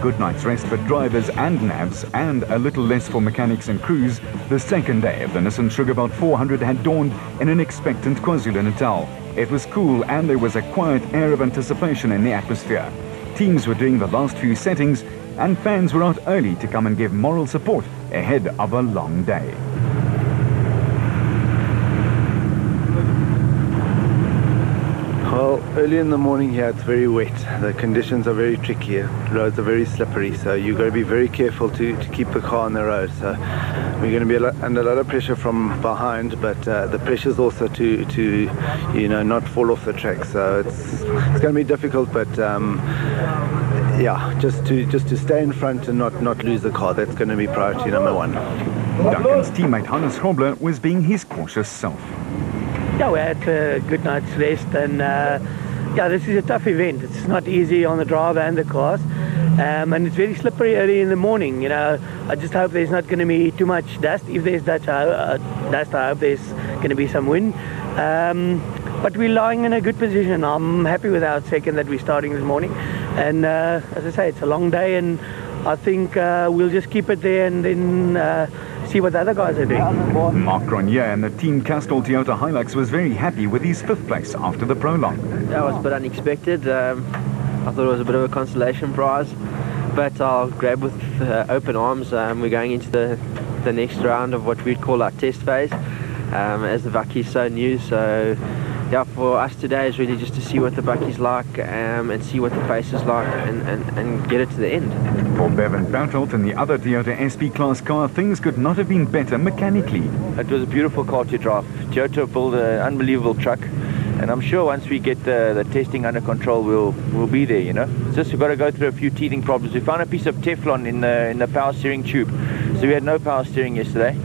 good night's rest for drivers and navs and a little less for mechanics and crews, the second day of the Nissan Sugarbelt 400 had dawned in an expectant KwaZulu-Natal. It was cool and there was a quiet air of anticipation in the atmosphere. Teams were doing the last few settings and fans were out early to come and give moral support ahead of a long day. Well, early in the morning here it's very wet. The conditions are very tricky. The roads are very slippery, so you've got to be very careful to keep the car on the road. So we're going to be under a lot of pressure from behind, but the pressure is also to you know, not fall off the track. So it's going to be difficult, but yeah, just to stay in front and not lose the car. That's going to be priority number one. Duncan's teammate Hannes Grobler was being his cautious self. Yeah, we had a good night's rest, and yeah, this is a tough event. It's not easy on the driver and the cars, and it's very slippery early in the morning. You know, I just hope there's not going to be too much dust. If there's dust, I hope there's going to be some wind. But we're lying in a good position. I'm happy with our second that we're starting this morning, and as I say, it's a long day, and I think we'll just keep it there and then see what the other guys are doing. Mark Grenier and the Team Castrol Toyota Hilux was very happy with his 5th place after the prologue. That was a bit unexpected. I thought it was a bit of a consolation prize, but I'll grab with open arms. We're going into the next round of what we'd call our test phase, as the bakkie is so new. So yeah, for us today is really just to see what the bakkie's like and see what the pace is like and get it to the end. For Bevan Bertelt and the other Toyota SP class car, things could not have been better mechanically. It was a beautiful car to drive. Toyota built an unbelievable truck, and I'm sure once we get the testing under control, we'll be there. You know, it's just we've got to go through a few teething problems. We found a piece of Teflon in the power steering tube, so we had no power steering yesterday.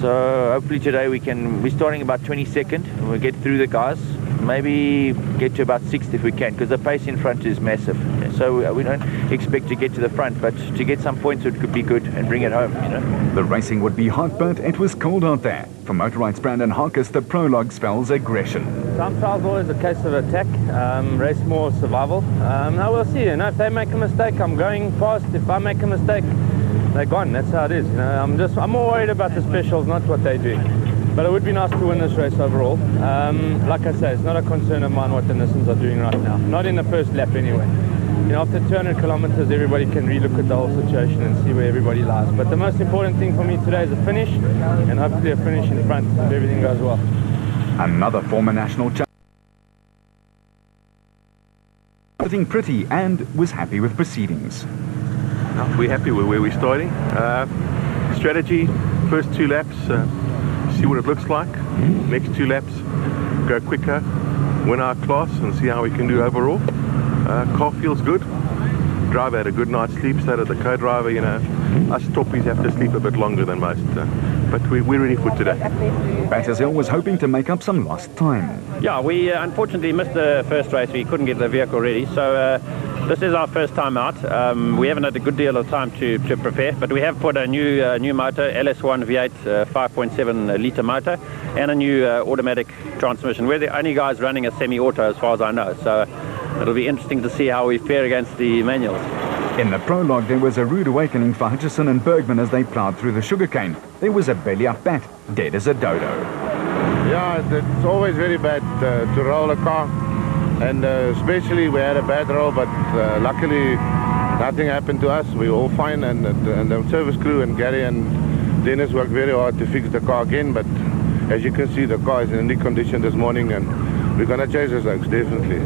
So hopefully today we're starting about 22nd, and we'll get through the guys. Maybe get to about 6th if we can, because the pace in front is massive. So we don't expect to get to the front, but to get some points it could be good and bring it home, you know. The racing would be hot, but it was cold out there. For Motorright's Brandon Harkis, the prologue spells aggression. Time trials always a case of attack, race more survival. Now we'll see, you know, if they make a mistake, I'm going fast. If I make a mistake, they're gone. That's how it is, you know. I'm more worried about the specials, not what they're doing. But it would be nice to win this race overall. Like I say, it's not a concern of mine what the Nissans are doing right now. Not in the first lap anyway. You know, after 200 kilometers, everybody can relook at the whole situation and see where everybody lies. But the most important thing for me today is a finish, and hopefully a finish in front if everything goes well. Another former national champion. Everything pretty and was happy with proceedings. We're happy with where we're starting. Strategy, first 2 laps. See what it looks like. Next 2 laps, go quicker, win our class and see how we can do overall. Car feels good. Driver had a good night's sleep, so did the co-driver. You know, us toppies have to sleep a bit longer than most, but we're ready for today. Battershill was hoping to make up some lost time. Yeah, we unfortunately missed the first race. We couldn't get the vehicle ready, so this is our first time out. We haven't had a good deal of time to prepare, but we have put a new motor, LS1 V8 5.7 litre motor, and a new automatic transmission. We're the only guys running a semi-auto as far as I know, so it'll be interesting to see how we fare against the manuals. In the prologue, there was a rude awakening for Hutchison and Bergman as they ploughed through the sugarcane. There was a belly-up bat, dead as a dodo. Yeah, it's always very bad to roll a car, and especially we had a bad roll, but luckily nothing happened to us. We were all fine, and the service crew and Gary and Dennis worked very hard to fix the car again, but as you can see, the car is in neat condition this morning, and we're going to chase those oaks, definitely.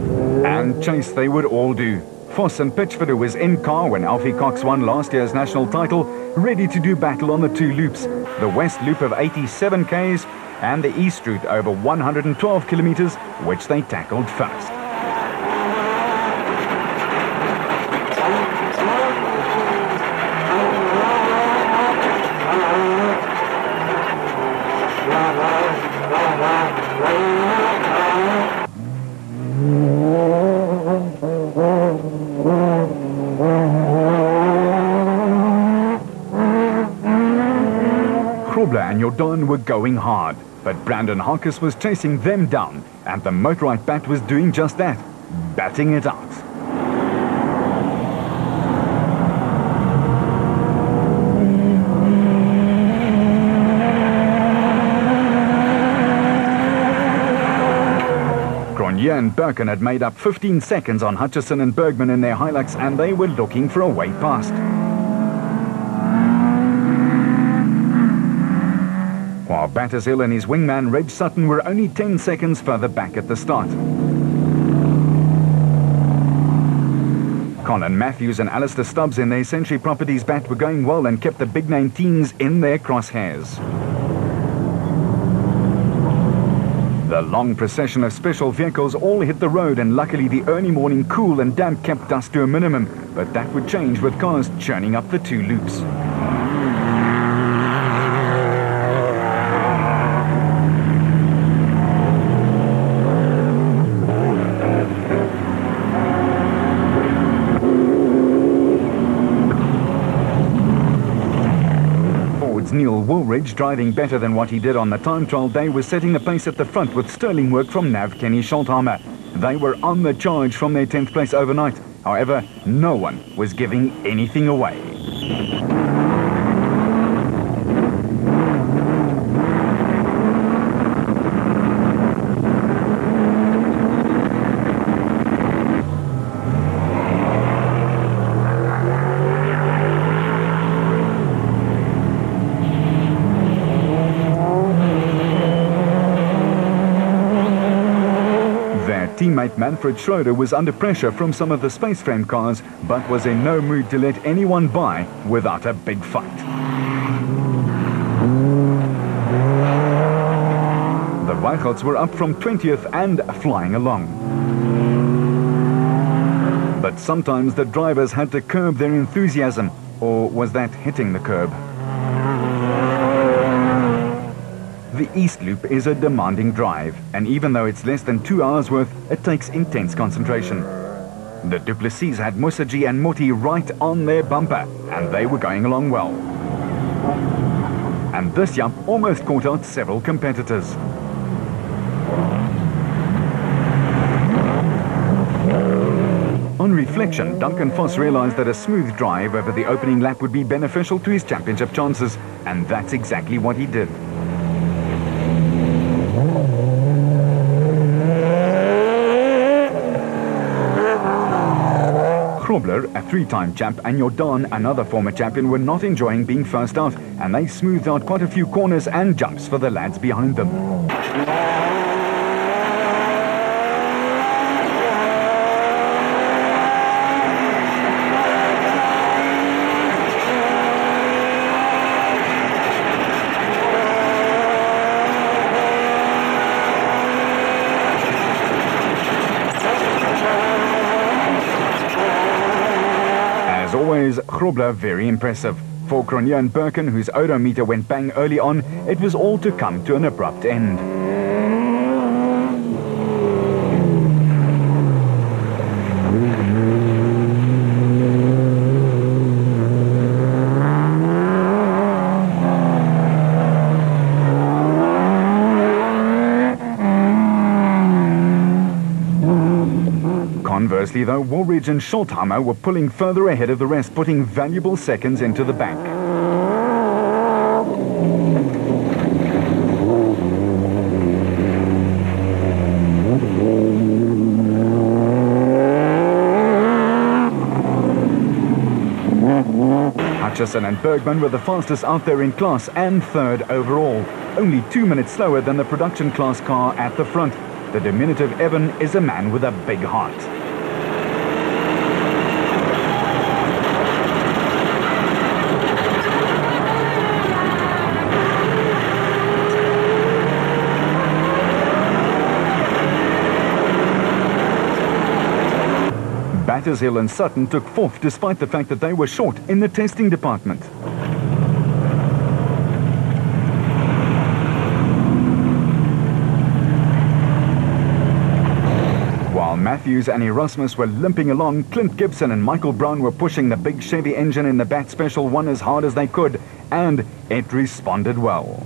And chase they would all do. Foss and Pitchford, who was in car when Alfie Cox won last year's national title, ready to do battle on the 2 loops. The west loop of 87 k's and the east route over 112 kilometers, which they tackled first. Krobler and Jordan were going hard, but Brandon Harkis was chasing them down, and the Motorrite bat was doing just that, batting it out. Cronje and Birken had made up 15 seconds on Hutchison and Bergman in their Hilux, and they were looking for a way past. While Battershill and his wingman Reg Sutton were only 10 seconds further back at the start. Colin Matthews and Alistair Stubbs in their Century Properties bat were going well and kept the big-name teams in their crosshairs. The long procession of special vehicles all hit the road, and luckily the early morning cool and damp kept dust to a minimum, but that would change with cars churning up the two loops. Neil Woolridge, driving better than what he did on the time trial day, was setting the pace at the front with sterling work from Nav Kenny Scholthammer. They were on the charge from their 10th place overnight. However, no one was giving anything away. Teammate Manfred Schroeder was under pressure from some of the space frame cars, but was in no mood to let anyone by without a big fight. The Weichholts were up from 20th and flying along. But sometimes the drivers had to curb their enthusiasm, or was that hitting the curb? The East Loop is a demanding drive, and even though it's less than 2 hours worth, it takes intense concentration. The Duplessis had Musaji and Muti right on their bumper, and they were going along well. And this jump almost caught out several competitors. On reflection, Duncan Foss realized that a smooth drive over the opening lap would be beneficial to his championship chances, and that's exactly what he did. Grobler, a 3-time champ, and Jordan, another former champion, were not enjoying being first out, and they smoothed out quite a few corners and jumps for the lads behind them. As always, Grobler very impressive. For Cronje and Birken, whose odometer went bang early on, it was all to come to an abrupt end. Conversely, though, Woolridge and Scholthammer were pulling further ahead of the rest, putting valuable seconds into the bank. Hutchison and Bergman were the fastest out there in class and third overall, only 2 minutes slower than the production class car at the front. The diminutive Evan is a man with a big heart. Battershill and Sutton took fourth despite the fact that they were short in the testing department. While Matthews and Erasmus were limping along, Clint Gibson and Michael Brown were pushing the big Chevy engine in the Bat Special 1 as hard as they could, and it responded well.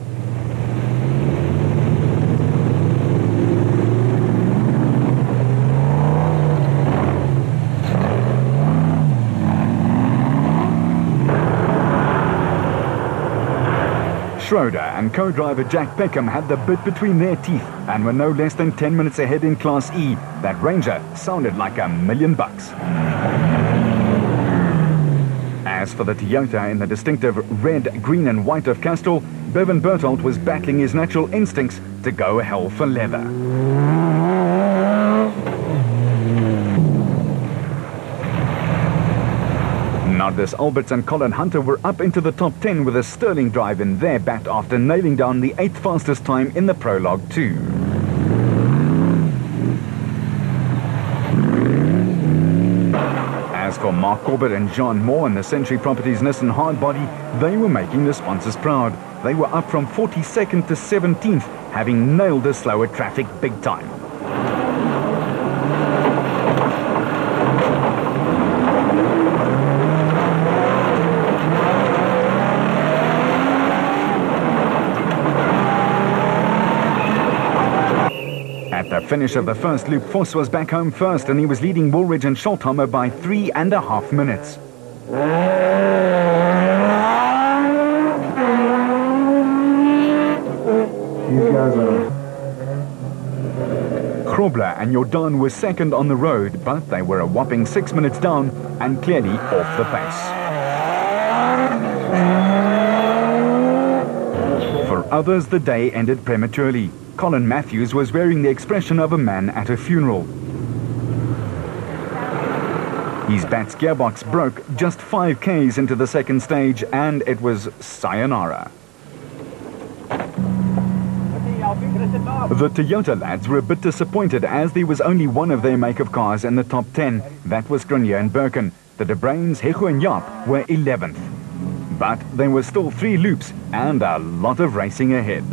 Schroeder and co-driver Jack Peckham had the bit between their teeth, and were no less than 10 minutes ahead in Class E. That Ranger sounded like $1 million. As for the Toyota in the distinctive red, green and white of Castle, Bevan Berthold was battling his natural instincts to go hell for leather. Nardis Alberts and Colin Hunter were up into the top 10 with a sterling drive in their bat after nailing down the 8th fastest time in the prologue too. As for Mark Corbett and John Moore in the Century Properties Nissan Hardbody, they were making the sponsors proud. They were up from 42nd to 17th, having nailed the slower traffic big time. At the finish of the first loop, Voss was back home first, and he was leading Woolridge and Scholthammer by 3.5 minutes. These guys are... Grobler and Jordan were second on the road, but they were a whopping 6 minutes down and clearly off the pace. For others, the day ended prematurely. Colin Matthews was wearing the expression of a man at a funeral. His bat's gearbox broke just 5 Ks into the second stage, and it was sayonara. The Toyota lads were a bit disappointed as there was only one of their make of cars in the top 10. That was Grenier and Birkin. The De Bruins, Hego and Jaap were 11th. But there were still 3 loops and a lot of racing ahead.